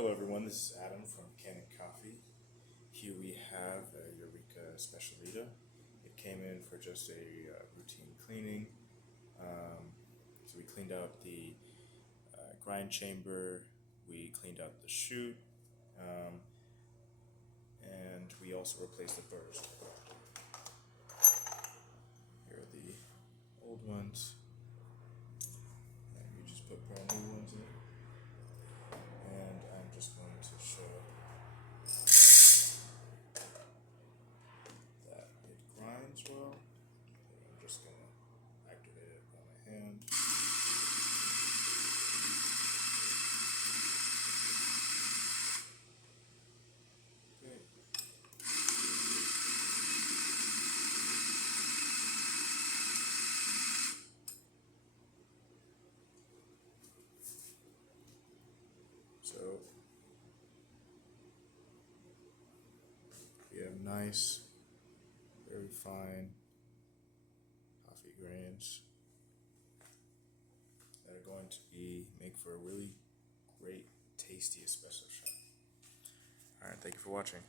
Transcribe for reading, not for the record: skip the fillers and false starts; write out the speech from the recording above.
Hello everyone, this is Adam from Kanen Coffee. Here we have a Eureka Specialita. It came in for just a routine cleaning. So we cleaned out the grind chamber, we cleaned out the chute, and we also replaced the burrs. Here are the old ones, and we just put brand new ones in. And I'm just going to show that it grinds well. I'm just going to activate it on my hand. Okay. So we have nice, very fine coffee grains that are going to make for a really great, tasty espresso shot. Alright, thank you for watching.